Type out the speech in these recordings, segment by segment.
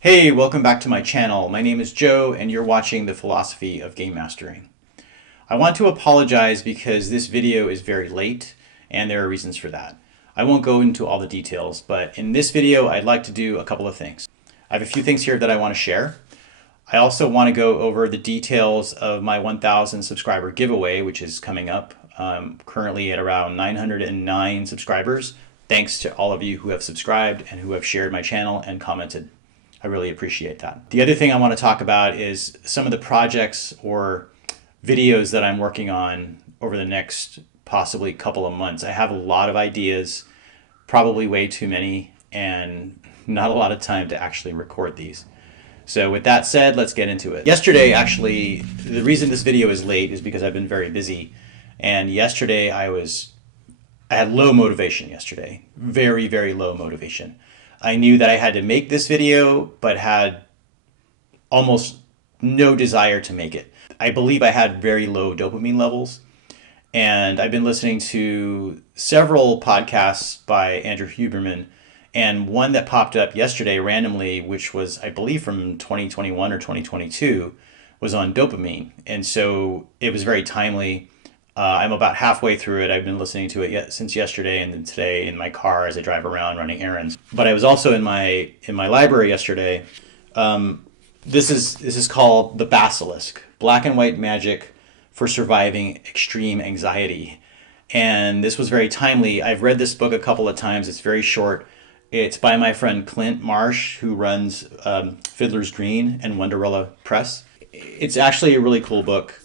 Hey, welcome back to my channel. My name is Joe and you're watching The Philosophy of Game Mastering. I want to apologize because this video is very late and there are reasons for that. I won't go into all the details, but in this video I'd like to do a couple of things. I have a few things here that I want to share. I also want to go over the details of my 1,000 subscriber giveaway, which is coming up. Currently at around 909 subscribers. Thanks to all of you who have subscribed and who have shared my channel and commented. I really appreciate that. The other thing I want to talk about is some of the projects or videos that I'm working on over the next possibly couple of months. I have a lot of ideas, probably way too many, and not a lot of time to actually record these. So with that said, let's get into it. Yesterday, actually, the reason this video is late is because I've been very busy. And yesterday I had low motivation yesterday. Very, very low motivation. I knew that I had to make this video, but had almost no desire to make it. I believe I had very low dopamine levels. And I've been listening to several podcasts by Andrew Huberman, and one that popped up yesterday randomly, which was, I believe, from 2021 or 2022, was on dopamine. And so it was very timely. I'm about halfway through it. I've been listening to it since yesterday and then today in my car as I drive around running errands. But I was also in my library yesterday. This is called The Basilisk, Black and White Magic for Surviving Extreme Anxiety. And this was very timely. I've read this book a couple of times. It's very short. It's by my friend Clint Marsh, who runs Fiddler's Green and Wonderella Press. It's actually a really cool book.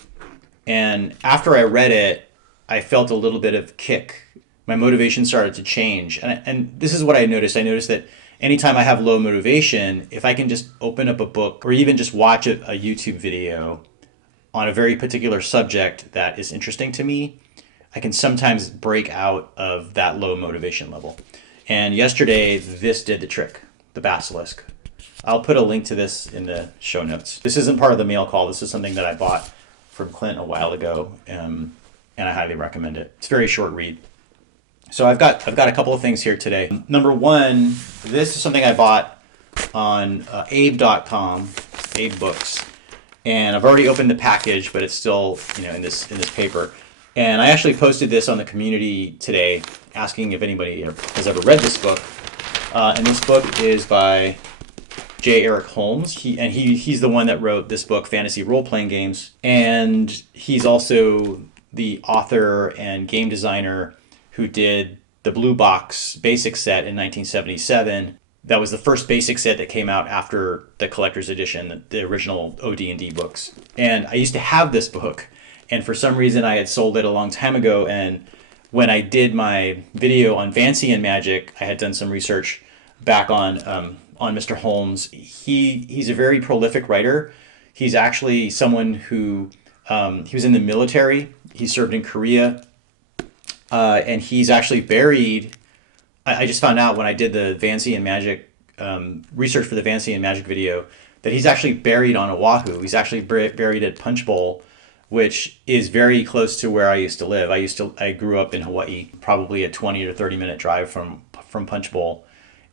And after I read it, I felt a little bit of kick. My motivation started to change. And this is what I noticed. I noticed that anytime I have low motivation, if I can just open up a book or even just watch a YouTube video on a very particular subject that is interesting to me, I can sometimes break out of that low motivation level. And yesterday, this did the trick, the Basilisk. I'll put a link to this in the show notes. This isn't part of the mail call. This is something that I bought from Clint a while ago, and I highly recommend it. It's a very short read. So I've got a couple of things here today. Number one, this is something I bought on abe.com, Abe Books, and I've already opened the package, but it's still in this paper. And I actually posted this on the community today, asking if anybody has ever read this book. And this book is by J. Eric Holmes. He's the one that wrote this book, Fantasy Role-Playing Games. And he's also the author and game designer who did the Blue Box Basic Set in 1977. That was the first basic set that came out after the collector's edition, the original OD&D books. And I used to have this book, and for some reason I had sold it a long time ago. And when I did my video on Fancy and Magic, I had done some research back on Mr. Holmes. He's a very prolific writer. He's actually someone who he was in the military. He served in Korea, and he's actually buried. I just found out when I did the Fancy and Magic research for the Fancy and Magic video that he's actually buried on Oahu. He's actually buried at Punch Bowl, which is very close to where I used to live. I grew up in Hawaii, probably a 20 or 30 minute drive from Punch Bowl,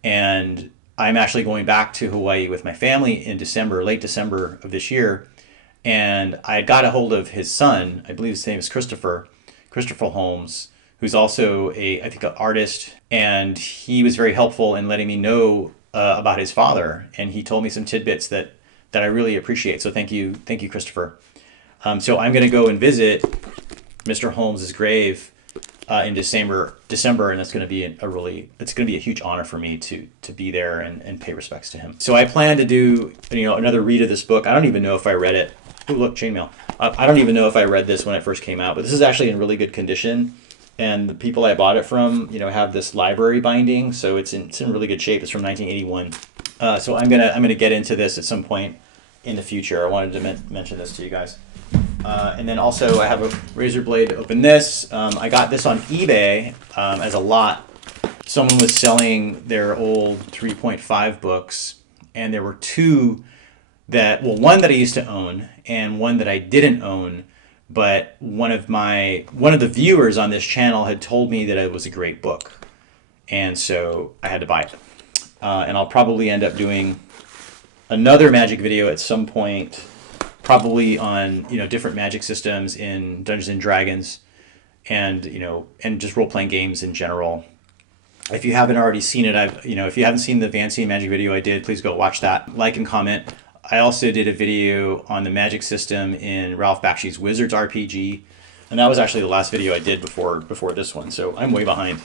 and I'm actually going back to Hawaii with my family in December, late December of this year. And I got a hold of his son, I believe his name is Christopher Holmes, who's also I think an artist. And he was very helpful in letting me know about his father. And he told me some tidbits that I really appreciate. So thank you, Christopher. So I'm going to go and visit Mr. Holmes' grave in December, and that's going to be it's going to be a huge honor for me to be there and pay respects to him. So I plan to do another read of this book. I don't even know if I read it. Oh, look, chainmail. I don't even know if I read this when it first came out, but this is actually in really good condition. And the people I bought it from, have this library binding, so it's in really good shape. It's from 1981. So I'm gonna get into this at some point in the future. I wanted to mention this to you guys. And then also I have a razor blade to open this. I got this on eBay as a lot. Someone was selling their old 3.5 books, and there were two one that I used to own and one that I didn't own, but one of the viewers on this channel had told me that it was a great book, and so I had to buy it. And I'll probably end up doing another Magic video at some point, probably on different Magic systems in Dungeons and Dragons, and and just role playing games in general. If you haven't already seen it, if you haven't seen the Fancy and Magic video I did, please go watch that. Like and comment. I also did a video on the Magic system in Ralph Bakshi's Wizards RPG, and that was actually the last video I did before this one. So I'm way behind.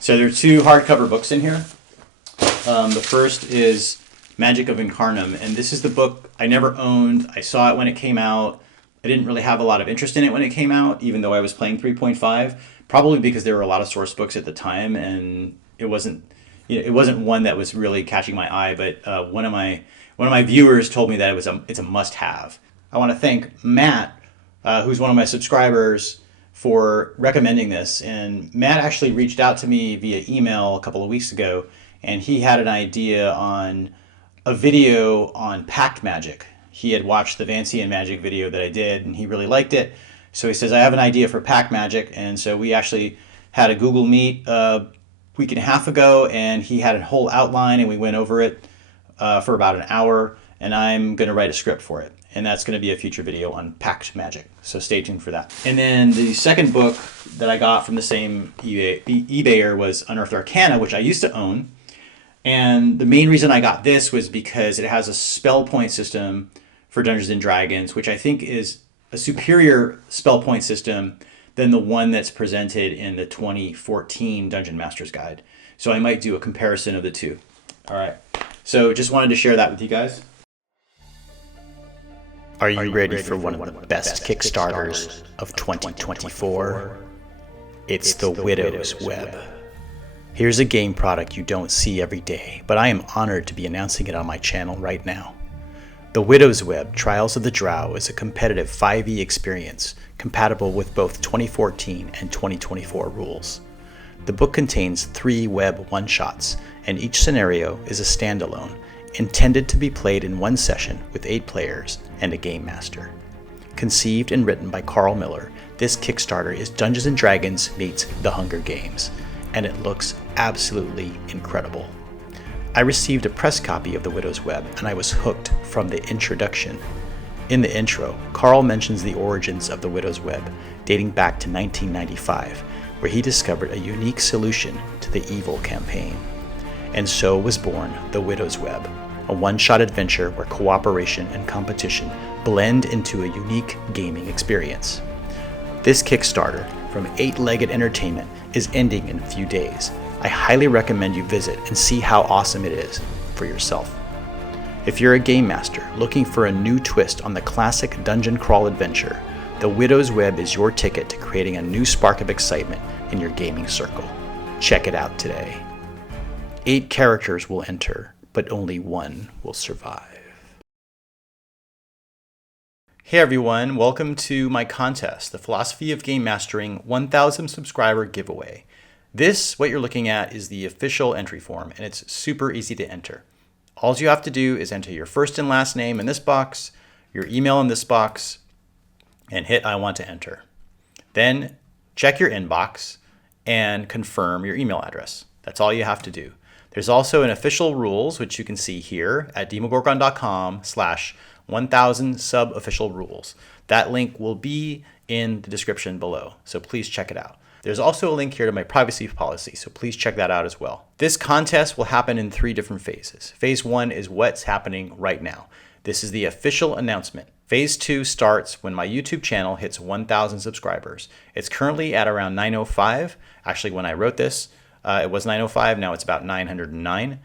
So there are 2 hardcover books in here. The first is Magic of Incarnum, and this is the book I never owned. I saw it when it came out. I didn't really have a lot of interest in it when it came out, even though I was playing 3.5, probably because there were a lot of source books at the time, and it wasn't one that was really catching my eye. But one of my viewers told me that it's a must-have. I want to thank Matt, who's one of my subscribers, for recommending this. And Matt actually reached out to me via email a couple of weeks ago, and he had an idea on a video on pact magic. He had watched the Fancy and Magic video that I did, and he really liked it. So he says, I have an idea for pact magic. And so we actually had a Google Meet a week and a half ago, and he had a whole outline, and we went over it for about an hour, and I'm going to write a script for it. And that's going to be a future video on pact magic. So stay tuned for that. And then the second book that I got from the same eBayer was Unearthed Arcana, which I used to own. And the main reason I got this was because it has a spell point system for Dungeons and Dragons, which I think is a superior spell point system than the one that's presented in the 2014 Dungeon Master's Guide. So I might do a comparison of the two. All right. So just wanted to share that with you guys. Are you ready for one of the best Kickstarters of 2024? It's the Widow's Web. Here's a game product you don't see every day, but I am honored to be announcing it on my channel right now. The Widow's Web Trials of the Drow is a competitive 5e experience compatible with both 2014 and 2024 rules. The book contains 3 web one-shots, and each scenario is a standalone, intended to be played in one session with 8 players and a game master. Conceived and written by Carl Miller, this Kickstarter is Dungeons & Dragons meets The Hunger Games, and it looks absolutely incredible. I received a press copy of The Widow's Web, and I was hooked from the introduction. In the intro, Carl mentions the origins of The Widow's Web, dating back to 1995, where he discovered a unique solution to the evil campaign. And so was born The Widow's Web, a one-shot adventure where cooperation and competition blend into a unique gaming experience. This Kickstarter, from 8-Legged Entertainment, is ending in a few days. I highly recommend you visit and see how awesome it is for yourself. If you're a game master looking for a new twist on the classic dungeon crawl adventure, The Widow's Web is your ticket to creating a new spark of excitement in your gaming circle. Check it out today. 8 characters will enter, but only 1 will survive. Hey everyone, welcome to my contest, the Philosophy of Game Mastering 1000 subscriber giveaway. This, what you're looking at, is the official entry form, and it's super easy to enter. All you have to do is enter your first and last name in this box, your email in this box, and hit I want to enter. Then check your inbox and confirm your email address. That's all you have to do. There's also an official rules, which you can see here at demogorgon.com/1000 sub-official rules. That link will be in the description below, so please check it out. There's also a link here to my privacy policy, so please check that out as well. This contest will happen in 3 different phases. Phase 1 is what's happening right now. This is the official announcement. Phase 2 starts when my YouTube channel hits 1,000 subscribers. It's currently at around 905. Actually, when I wrote this, it was 905. Now it's about 909.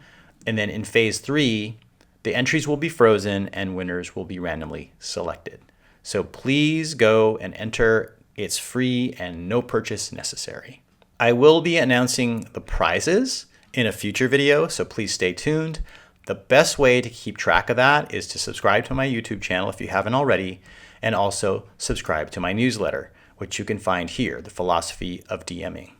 And then in phase 3, the entries will be frozen and winners will be randomly selected. So please go and enter. It's free and no purchase necessary. I will be announcing the prizes in a future video, so please stay tuned. The best way to keep track of that is to subscribe to my YouTube channel if you haven't already, and also subscribe to my newsletter, which you can find here, The Philosophy of DMing.